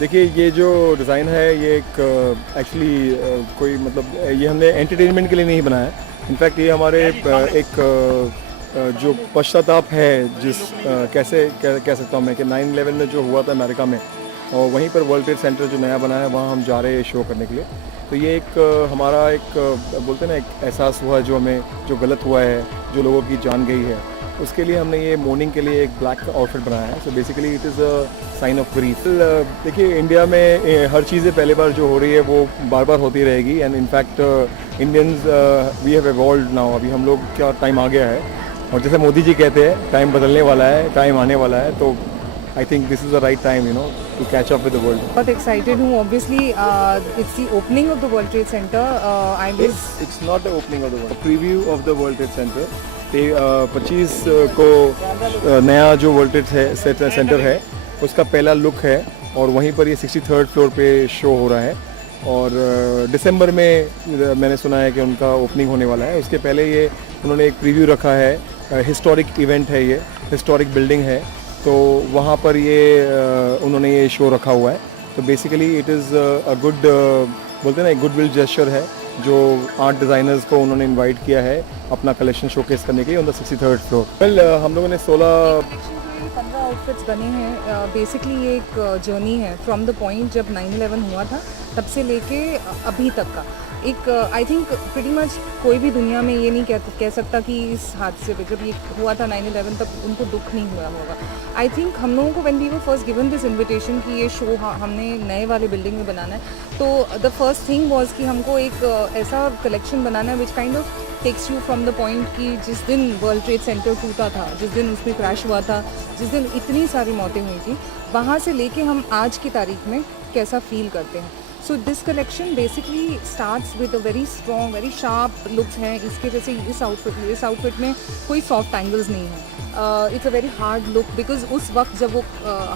देखिए ये जो डिज़ाइन है ये एक एक्चुअली कोई मतलब ये हमने एंटरटेनमेंट के लिए नहीं बनाया है। इनफैक्ट ये हमारे एक जो पश्चाताप है जिस कैसे कह सकता हूँ मैं कि 9/11 में जो हुआ था अमेरिका में, और वहीं पर वर्ल्ड ट्रेड सेंटर जो नया बना है वहाँ हम जा रहे हैं शो करने के लिए। तो ये एक हमारा एक बोलते हैं ना एक एहसास हुआ जो हमें जो गलत हुआ है, जो लोगों की जान गई है, उसके लिए हमने ये मॉर्निंग के लिए एक ब्लैक आउटफिट बनाया है। So basically it is a sign of grief. देखिए इंडिया में हर चीज़ें पहली बार जो हो रही है वो बार बार होती रहेगी, and in fact Indians we have evolved now. अभी हम लोग का टाइम आ गया है, और जैसे मोदी जी कहते हैं टाइम बदलने वाला है, टाइम आने वाला है। तो I think this is the right time, to catch up with the world. बहुत excited हूँ. Obviously, it's the opening of the World Trade Center. It's not the opening of the World. A preview of the World Trade Center. 25 को नया जो World Trade Center है उसका पहला look है, और वहीं पर ये 63rd फ्लोर पे शो हो रहा है। और दिसंबर में मैंने सुना है कि उनका ओपनिंग होने वाला है। उसके पहले ये उन्होंने एक प्रीव्यू रखा है। हिस्टोरिक इवेंट है, ये हिस्टोरिक बिल्डिंग है, तो वहाँ पर ये उन्होंने ये शो रखा हुआ है। तो basically it is a good बोलते हैं ना, एक गुडविल जेस्चर है जो आर्ट डिज़ाइनर्स को उन्होंने इनवाइट किया है अपना कलेक्शन शोकेस करने के लिए on the 63rd floor. Well हम लोगों ने 15 आउटफिट्स बने हैं। बेसिकली ये एक जर्नी है फ्रॉम द पॉइंट जब 9/11 हुआ था तब से लेके अभी तक का एक आई थिंक प्रीटी मच कोई भी दुनिया में ये नहीं कह सकता कि इस हादसे पे जब ये हुआ था 9/11 तब उनको दुख नहीं हुआ होगा। आई थिंक हम लोगों को when we were first given this invitation कि ये शो हमने नए वाले बिल्डिंग में बनाना है, तो द फर्स्ट थिंग वाज कि हमको एक ऐसा कलेक्शन बनाना है which kind of takes you from the point कि जिस दिन वर्ल्ड ट्रेड सेंटर टूटा था, जिस दिन उसमें क्रैश हुआ था, जिस दिन इतनी सारी मौतें हुई थी, वहाँ से लेके हम आज की तारीख में कैसा फील करते हैं। So this collection basically starts with a very strong very sharp looks हैं। इसके जैसे इस आउटफिट में कोई सॉफ्ट एंगल्स नहीं है। It's a very hard look because उस वक्त जब वो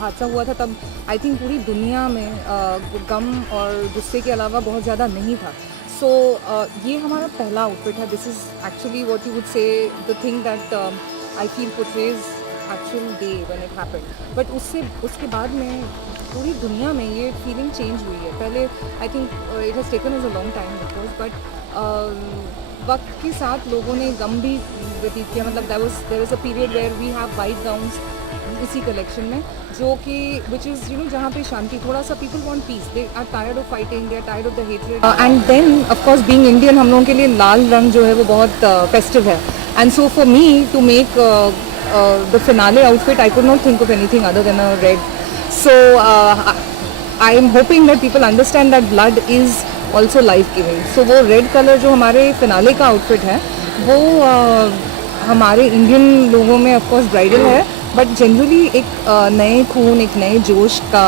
हादसा हुआ था तब आई थिंक पूरी दुनिया में गम और गुस्से के अलावा बहुत ज़्यादा नहीं था। सो ये हमारा पहला आउटफिट है। This is actually what you would say the thing that I feel portrays actual day when it happened. But उसके बाद में पूरी दुनिया में ये फीलिंग चेंज हुई है। पहले I think it has taken us a long time of course, but वक्त के साथ लोगों ने गम भी व्यतीत किया। मतलब there was a period where we have white gowns इसी कलेक्शन में, जो कि विच इज़ जहाँ पे शांति, थोड़ा सा people want peace, they are tired of fighting, they are tired of the hatred. And then of course being Indian हम लोगों के लिए लाल रंग जो है वो बहुत फेस्टिव है। And so for me to make the finale outfit I could not think of anything other than a red. So I am hoping that people understand that blood is also life giving. So वो red color जो हमारे finale का outfit है वो हमारे Indian लोगों में of course bridal है, बट जनरली एक नए खून, एक नए जोश का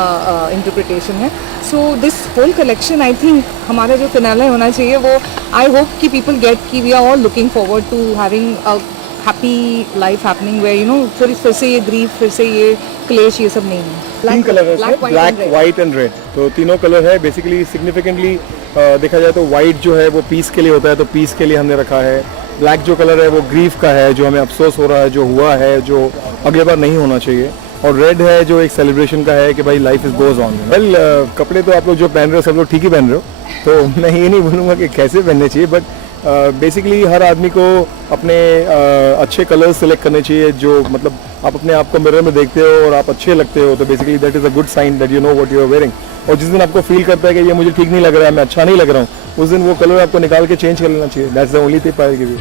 इंटरप्रिटेशन है। So this whole collection I think हमारा जो फिनाले होना चाहिए वो आई होप कि पीपल गेट कि we are all looking forward to having a happy life happening where फिर से ये ग्रीफ, फिर से ये क्लेश, ये सब नहीं है। तीन कलर है, ब्लैक, वाइट एंड रेड। तो तीनों कलर है। बेसिकली सिग्निफिकेंटली देखा जाए तो वाइट जो है वो पीस के लिए होता है, तो पीस के लिए हमने रखा है। ब्लैक जो कलर है वो ग्रीफ का है, जो हमें अफसोस हो रहा है जो हुआ है, जो अगले बार नहीं होना चाहिए। और रेड है जो एक सेलिब्रेशन का है कि भाई life is goes on. Well कपड़े तो आप लोग जो पहन रहे हो सब लोग ठीक ही पहन रहे हो, तो मैं ये नहीं बोलूँगा कि कैसे पहनने चाहिए, बट बेसिकली हर आदमी को अपने अच्छे कलर्स सेलेक्ट करने चाहिए। जो मतलब आप अपने आप को मिरर में देखते हो और आप अच्छे लगते हो, तो basically that is a good sign that you know what you are wearing. और जिस दिन आपको फील करता है कि ये मुझे ठीक नहीं लग रहा है, मैं अच्छा नहीं लग रहा हूँ, उस दिन वो कलर आपको निकाल के चेंज कर लेना चाहिए। That's the only tip I give you.